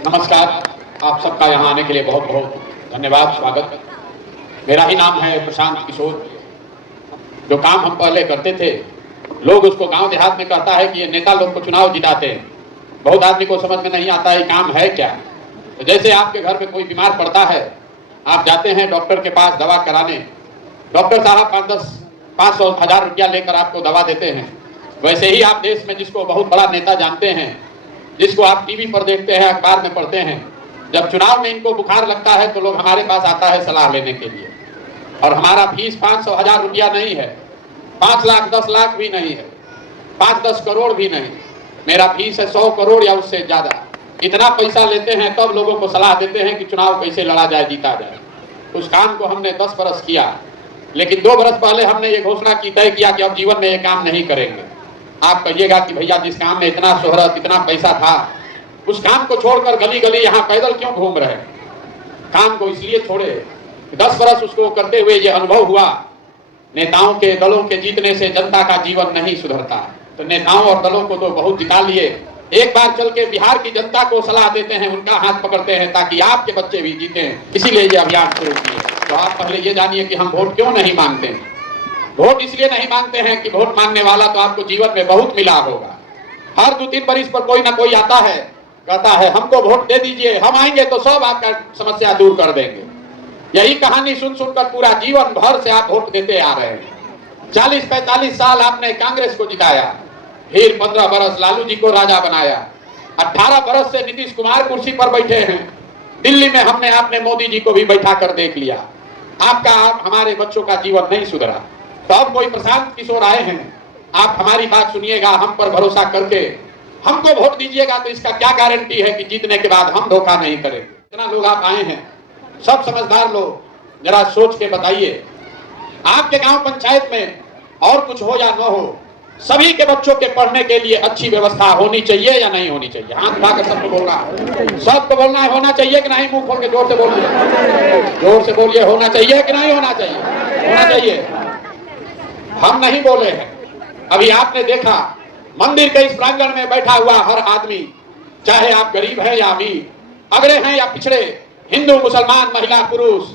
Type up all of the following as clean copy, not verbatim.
नमस्कार। आप सबका यहाँ आने के लिए बहुत बहुत धन्यवाद, स्वागत। मेरा ही नाम है प्रशांत किशोर। जो काम हम पहले करते थे, लोग उसको गांव देहात में कहता है कि ये नेता लोग को चुनाव जिताते हैं। बहुत आदमी को समझ में नहीं आता है काम है क्या। तो जैसे आपके घर में कोई बीमार पड़ता है, आप जाते हैं डॉक्टर के पास दवा कराने, डॉक्टर साहब 500-1000 रुपया लेकर आपको दवा देते हैं। वैसे ही आप देश में जिसको बहुत बड़ा नेता जानते हैं, जिसको आप टीवी पर देखते हैं, अखबार में पढ़ते हैं, जब चुनाव में इनको बुखार लगता है तो लोग हमारे पास आता है सलाह लेने के लिए। और हमारा फीस 500-1000 रुपया नहीं है, 5 लाख 10 लाख भी नहीं है, 5-10 करोड़ भी नहीं। मेरा फीस है 100 करोड़ या उससे ज्यादा। इतना पैसा लेते हैं तब लोगों को सलाह देते हैं कि चुनाव कैसे लड़ा जाए, जीता जाए। उस काम को हमने 10 बरस किया, लेकिन 2 बरस पहले हमने ये घोषणा की, तय किया कि अब जीवन में ये काम नहीं करेंगे। आप कहिएगा कि भैया जिस काम में इतना शोहरत, इतना पैसा था, उस काम को छोड़कर गली गली यहाँ पैदल क्यों घूम रहे? काम को इसलिए छोड़े, 10 बरस उसको करते हुए ये अनुभव हुआ, नेताओं के दलों के जीतने से जनता का जीवन नहीं सुधरता। तो नेताओं और दलों को तो बहुत जिता लिए, एक बार चल के बिहार की जनता को सलाह देते हैं, उनका हाथ पकड़ते हैं ताकि आपके बच्चे भी जीते। इसीलिए ये अभियान शुरू किए। तो आप पहले ये जानिए कि हम वोट क्यों नहीं मांगते हैं। वोट इसलिए नहीं मांगते हैं कि वोट मांगने वाला तो आपको जीवन में बहुत मिला होगा। हर 2-3 बरिस पर कोई ना कोई आता है, कहता है हमको वोट दे दीजिए, हम आएंगे तो सब आपका समस्या दूर कर देंगे। यही कहानी सुन सुनकर पूरा जीवन भर से आप वोट देते आ रहे हैं। 40-45 साल आपने कांग्रेस को जिताया, फिर 15 बरस लालू जी को राजा बनाया, 18 बरस से नीतीश कुमार कुर्सी पर बैठे हैं। दिल्ली में हमने आपने मोदी जी को भी बैठा कर देख लिया। आपका हमारे बच्चों का जीवन नहीं सुधरा। तो अब कोई प्रशांत किशोर आए हैं, आप हमारी बात सुनिएगा, हम पर भरोसा करके हमको वोट दीजिएगा, तो इसका क्या गारंटी है कि जीतने के बाद हम धोखा नहीं करेंगे। इतना लोग आप आए हैं, सब समझदार लोग, जरा सोच के बताइए, आपके गांव पंचायत में और कुछ हो या न हो, सभी के बच्चों के पढ़ने के लिए अच्छी व्यवस्था होनी चाहिए या नहीं होनी चाहिए? हाथ उठाकर सबको बोलना है, सबको बोलना है, होना चाहिए कि नहीं? मुंह खोल के जोर से बोलिए, जोर से बोलिए, होना चाहिए कि नहीं होना चाहिए? होना चाहिए। हम नहीं बोले हैं। अभी आपने देखा मंदिर के इस प्रांगण में बैठा हुआ हर आदमी, चाहे आप गरीब हैं या अमीर, अगड़े हैं या पिछड़े, हिंदू मुसलमान, महिला पुरुष,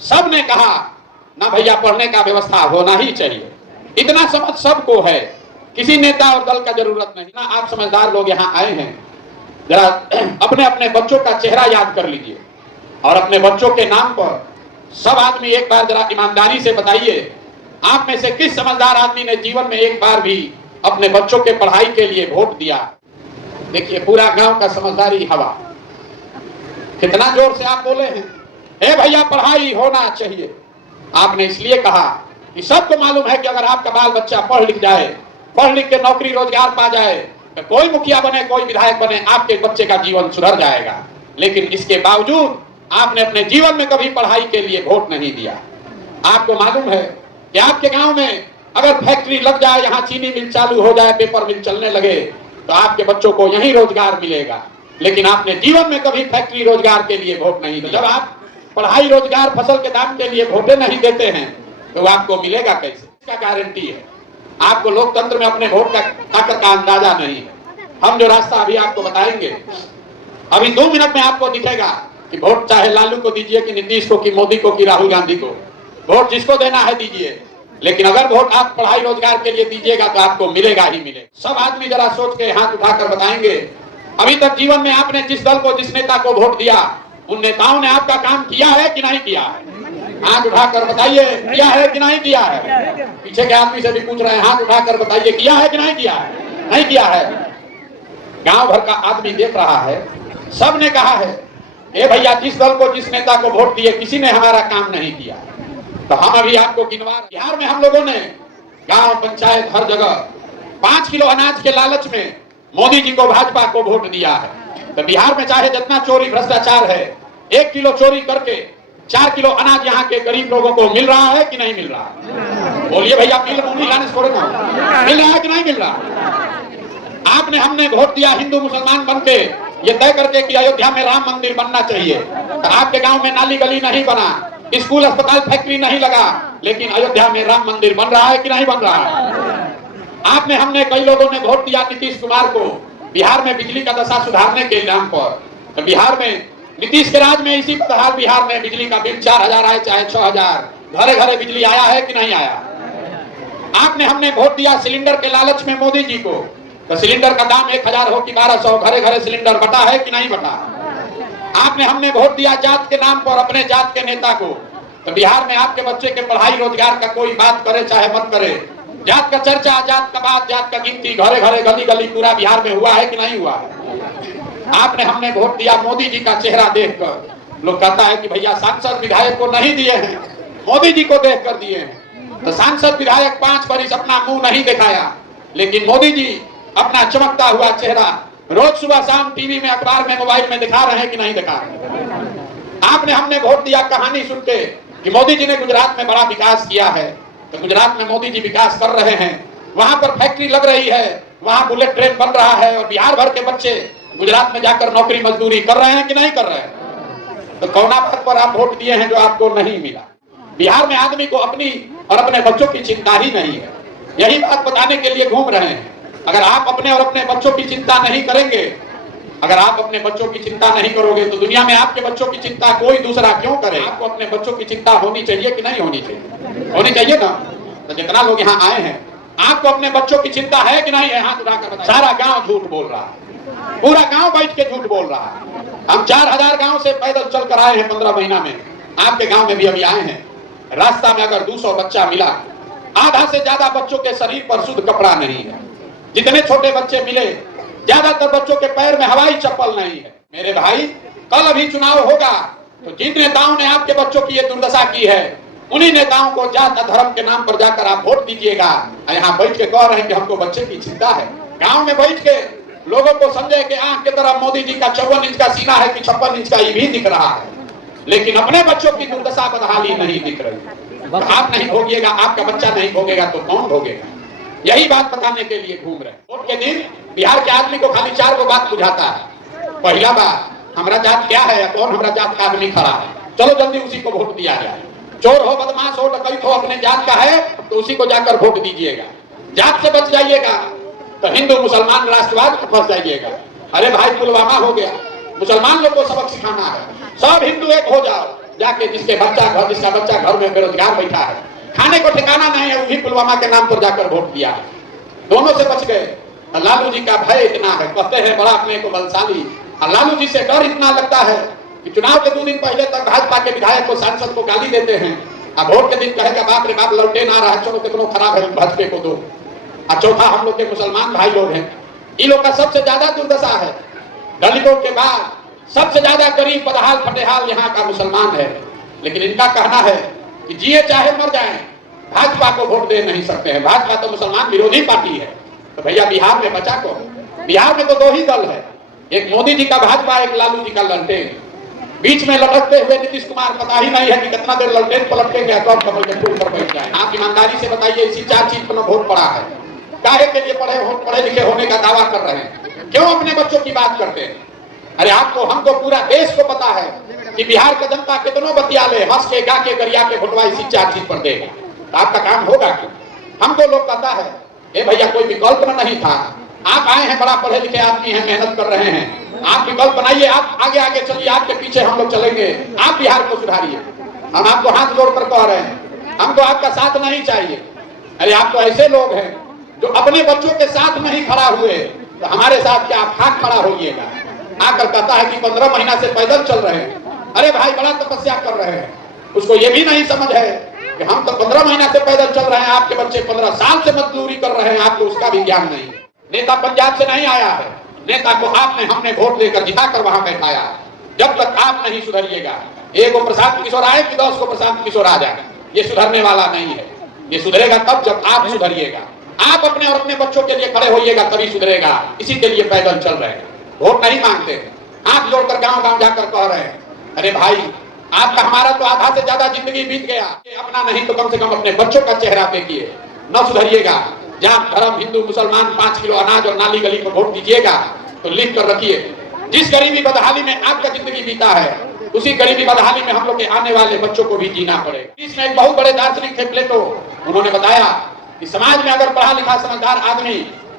सब ने कहा ना भैया पढ़ने का व्यवस्था होना ही चाहिए। इतना समझ सबको है, किसी नेता और दल का जरूरत नहीं ना। आप समझदार लोग यहाँ आए हैं, जरा अपने अपने बच्चों का चेहरा याद कर लीजिए और अपने बच्चों के नाम पर सब आदमी एक बार जरा ईमानदारी से बताइए, आप में से किस समझदार आदमी ने जीवन में एक बार भी अपने बच्चों के पढ़ाई के लिए वोट दिया? देखिए पूरा गांव का समझदारी हवा। कितना जोर से आप बोले हैं, ए भैया पढ़ाई होना चाहिए। आपने इसलिए कहा कि सबको मालूम है कि अगर आपका बाल बच्चा पढ़ लिख जाए, पढ़ लिख के नौकरी रोजगार पा जाए, तो कोई मुखिया बने, कोई विधायक बने, आपके बच्चे का जीवन सुधर जाएगा। लेकिन इसके बावजूद आपने अपने जीवन में कभी पढ़ाई के लिए वोट नहीं दिया। आपको मालूम है कि आपके गांव में अगर फैक्ट्री लग जाए, यहाँ चीनी मिल चालू हो जाए, पेपर मिल चलने लगे, तो आपके बच्चों को यही रोजगार मिलेगा। लेकिन आपने जीवन में कभी फैक्ट्री रोजगार के लिए वोट नहीं दिया। जब आप पढ़ाई रोजगार फसल के दाम के लिए वोटें नहीं देते हैं तो आपको मिलेगा कैसे? इसका गारंटी है आपको लोकतंत्र में अपने वोट का ताकत का अंदाजा नहीं है। हम जो रास्ता अभी आपको बताएंगे, अभी 2 मिनट में आपको दिखेगा कि वोट चाहे लालू को दीजिए कि नीतीश को कि मोदी को कि राहुल गांधी को, वोट जिसको देना है दीजिए। लेकिन अगर वोट आप पढ़ाई रोजगार के लिए दीजिएगा तो आपको मिलेगा ही मिलेगा। सब आदमी जरा सोच के हाथ उठाकर बताएंगे, अभी तक जीवन में आपने जिस दल को, जिस नेता को वोट दिया, उन नेताओं ने आपका काम किया है कि नहीं किया है? हाथ उठाकर बताइए, किया है कि नहीं किया है? पीछे के आदमी से भी पूछ रहे हैं, हाथ उठाकर बताइए किया है कि नहीं किया है? नहीं किया है। गांव भर का आदमी देख रहा है, सब ने कहा है ए भैया जिस दल को, जिस नेता को वोट दिए, किसी ने हमारा काम नहीं किया। तो हम अभी आपको गिनवा, बिहार में हम लोगों ने गांव पंचायत हर जगह 5 किलो अनाज के लालच में मोदी जी को, भाजपा को वोट दिया है। तो बिहार में चाहे जितना चोरी भ्रष्टाचार है, 1 किलो चोरी करके 4 किलो अनाज यहाँ के गरीब लोगों को मिल रहा है कि नहीं मिल रहा है? बोलिए भैया, मिल रहा है कि नहीं मिल रहा? आपने, हमने वोट दिया हिंदू मुसलमान बन के, ये तय करके कि अयोध्या में राम मंदिर बनना चाहिए। तो आपके गांव में नाली गली नहीं बना, स्कूल अस्पताल फैक्ट्री नहीं लगा, लेकिन अयोध्या में राम मंदिर बन रहा है कि नहीं बन रहा है? आपने, हमने, कई लोगों ने वोट दिया नीतीश कुमार को बिहार में बिजली का दशा सुधारने के नाम पर, तो बिहार में नीतीश के राज में इसी प्रकार बिहार में बिजली का बिल 4000 आए चाहे 6000, घरे घरे बिजली आया है कि नहीं आया? आपने हमने वोट दिया सिलेंडर के लालच में मोदी जी को, तो सिलेंडर का दाम 1000 हो कि 1200, घरे घरे सिलेंडर बटा है कि नहीं बटा? आपने हमने वोट दिया जात के नाम पर अपने जात के नेता को, तो बिहार में आपके बच्चे के पढ़ाई रोजगार का कोई बात करे चाहे मत करे, जात का चर्चा, जात का बात, जात का गिनती घरे घरे गली गली पूरा बिहार में हुआ है कि नहीं हुआ? आपने हमने वोट दिया मोदी जी का चेहरा देखकर। लोग कहता है कि भैया सांसद विधायक को नहीं दिए हैं, मोदी जी को देख कर दिए हैं। तो सांसद विधायक 5 वर्ष अपना मुंह नहीं दिखाया, लेकिन मोदी जी अपना चमकता हुआ चेहरा रोज सुबह शाम टीवी में, अखबार में, मोबाइल में दिखा रहे हैं कि नहीं दिखा रहे? आपने हमने वोट दिया कहानी सुन के कि मोदी जी ने गुजरात में बड़ा विकास किया है, तो गुजरात में मोदी जी विकास कर रहे हैं, वहां पर फैक्ट्री लग रही है, वहां बुलेट ट्रेन बन रहा है, और बिहार भर के बच्चे गुजरात में जाकर नौकरी मजदूरी कर रहे हैं कि नहीं कर रहे हैं? तो कौना बात पर आप वोट दिए हैं जो आपको नहीं मिला? बिहार में आदमी को अपनी और अपने बच्चों की चिंता ही नहीं है। यही बात बताने के लिए घूम रहे हैं। अगर आप अपने और अपने बच्चों की चिंता नहीं करेंगे, अगर आप अपने बच्चों की चिंता नहीं करोगे, तो दुनिया में आपके बच्चों की चिंता कोई दूसरा क्यों करे? आपको अपने बच्चों की चिंता होनी चाहिए कि नहीं होनी चाहिए? होनी चाहिए ना। तो जितना लोग यहाँ आए हैं, आपको अपने बच्चों की चिंता है कि नहीं है? हाथ उठाकर बताइए। सारा गांव झूठ बोल रहा है, पूरा गांव बैठ के झूठ बोल रहा है। हम 4000 गांव से पैदल चल कर आए हैं 15 महीना में। आपके गांव में भी अभी आए हैं। रास्ता में अगर 200 बच्चा मिला, आधा से ज्यादा बच्चों के शरीर पर शुद्ध कपड़ा नहीं है। जितने छोटे बच्चे मिले, ज्यादातर बच्चों के पैर में हवाई चप्पल नहीं है। मेरे भाई, कल अभी चुनाव होगा, तो जिन नेताओं ने आपके बच्चों की ये दुर्दशा की है, उन्हीं नेताओं को जात धर्म के नाम पर जाकर आप वोट दीजिएगा। यहाँ बैठ के कह रहे हैं कि हमको बच्चे की चिंता है। गांव में बैठ के लोगों को समझे कि आंख की तरफ मोदी जी का 54 इंच का सीना है कि 56 इंच का ये भी दिख रहा है, लेकिन अपने बच्चों की दुर्दशा बदहाली नहीं दिख रही। तो आप नहीं भोगिएगा, आपका बच्चा नहीं भोगेगा तो कौन भोगेगा? यही बात बताने के लिए घूम रहे। वोट के दिन बिहार के आदमी को खाली 4 गो बात बुझाता है। पहला बात, हमारा जात क्या है या कौन हमारा जात का आदमी खड़ा है, चलो जल्दी उसी को वोट दिया जाए। चोर हो, बदमाश हो, डकैत हो, अपने जात का है तो उसी को जाकर वोट दीजिएगा। जात से बच जाइएगा तो हिंदू मुसलमान राष्ट्रवाद में फंस जाइएगा। अरे भाई, पुलवामा हो गया, मुसलमान लोग को सबक सिखाना है, सब हिंदू एक हो जाओ। जाके जिसका बच्चा घर में बेरोजगार बैठा है, खाने को ठिकाना नहीं है, वही पुलवामा के नाम पर जाकर वोट दिया। दोनों से बच गए। लालू जी का भय इतना है, कहते हैं बड़ा अपने को बलशाली, और लालू जी से डर इतना लगता है कि चुनाव के 2 दिन पहले तक भाजपा के विधायक को, सांसद को गाली देते हैं, अब वोट के दिन कहेगा बाप रे बाप लौटे ना रहा, चलो कितना खराब है, भाजपा को दो। और चौथा, हम लोग के मुसलमान भाई लोग हैं, इन लोग का सबसे ज्यादा दुर्दशा है। दलितों के बाद सबसे ज्यादा गरीब, बदहाल, फटेहाल यहाँ का मुसलमान है। लेकिन इनका कहना है कि जिए चाहे मर जाए, भाजपा को वोट दे नहीं सकते हैं, भाजपा तो मुसलमान विरोधी पार्टी है। तो भैया बिहार में बचा को, बिहार में तो 2 ही दल है, एक मोदी जी का भाजपा, एक लालू जी का ललटेन। बीच में लटकते हुए नीतीश कुमार, पता ही नहीं है कि कितना देर ललटेन पलटेंगे, कब कमल के फूल पर बैठ जाए। आप ईमानदारी से बताइए, इसी 4 चीज पर वोट पड़ा है। काहे के लिए पढ़े लिखे होने का दावा कर रहे हैं? क्यों अपने बच्चों की बात करते हैं? अरे आपको, हमको, पूरा देश को पता है कि बिहार का जनता कितनों बतियाले, हंस के, गा के, गरिया के भोटवा इसी 4 चीज पर देगा। तो आपका काम होगा क्यों? हमको लोग कहता है, ए भैया कोई विकल्प नहीं था, आप आए हैं, बड़ा पढ़े लिखे आदमी हैं, मेहनत कर रहे हैं, आप विकल्प बनाइए, आप आगे आगे चलिए, आपके पीछे हम लोग चलेंगे, आप बिहार को सुधारिए। हम आपको हाथ जोड़कर कह रहे हैं, हमको आपका साथ नहीं चाहिए। अरे आप तो ऐसे लोग हैं जो अपने बच्चों के साथ नहीं खड़ा हुए, तो हमारे साथ क्या आप खाक खड़ा होइएगा? आकर कहता है कि 15 महीना से पैदल चल रहे हैं। अरे भाई, बड़ा तपस्या कर रहे हैं, उसको ये भी नहीं समझ है कि हम तो 15 महीना से पैदल चल रहे हैं, आपके बच्चे 15 साल से मजदूरी कर रहे हैं, आपको उसका भी ज्ञान नहीं है। नेता पंजाब से नहीं आया है, नेता को आपने हमने वोट देकर जिताकर वहां बैठाया। जब तक आप नहीं सुधरिएगा, एक को प्रशांत किशोर आए कि 10 को प्रशांत किशोर आ जाए, ये सुधरने वाला नहीं है। ये सुधरेगा तब जब आप सुधरिएगा, आप अपने और अपने बच्चों के लिए खड़े होइएगा, तभी सुधरेगा। इसी के लिए पैदल चल रहे हैं, वोट नहीं मांगते। आप जोड़कर गांव गांव जाकर कह रहे हैं, अरे भाई आपका हमारा तो आधा से ज्यादा जिंदगी बीत गया, अपना नहीं तो कम से कम अपने बच्चों का चेहरा देखिए। न सुधरिएगा, जात धर्म, हिंदू मुसलमान, 5 किलो अनाज और नाली गली को वोट दीजिएगा तो लिख कर रखिए। जिस गरीबी बदहाली में आपका जिंदगी बीता है, उसी गरीबी बदहाली में हम लोग के आने वाले बच्चों को भी जीना पड़ेगा। इसमें एक बहुत बड़े दार्शनिक थे प्लेटो, उन्होंने बताया कि समाज में अगर पढ़ा लिखा समझदार आदमी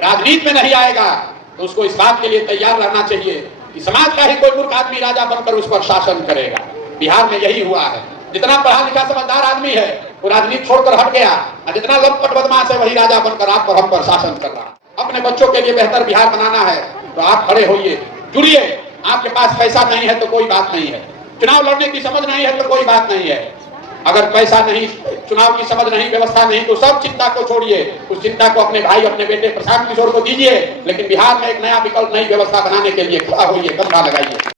राजनीति में नहीं आएगा तो उसको इस बात के लिए तैयार रहना चाहिए कि समाज का ही कोई मूर्ख आदमी राजा बनकर उस पर शासन करेगा। बिहार में यही हुआ है। जितना पढ़ा लिखा समझदार आदमी है वो राजनीति छोड़कर हट गया, और जितना लंपट बदमाश है वही राजा बनकर आप पर हम पर शासन कर रहा है। अपने बच्चों के लिए बेहतर बिहार बनाना है तो आप खड़े होइए, जुड़िए। आपके पास पैसा नहीं है तो कोई बात नहीं है, चुनाव लड़ने की समझ नहीं है तो कोई बात नहीं है। अगर पैसा नहीं, चुनाव की समझ नहीं, व्यवस्था नहीं, तो सब चिंता को छोड़िए। उस चिंता को अपने भाई, अपने बेटे प्रशांत किशोर को दीजिए, लेकिन बिहार में एक नया विकल्प, नई व्यवस्था बनाने के लिए खड़ा होइए, कंधा लगाइए।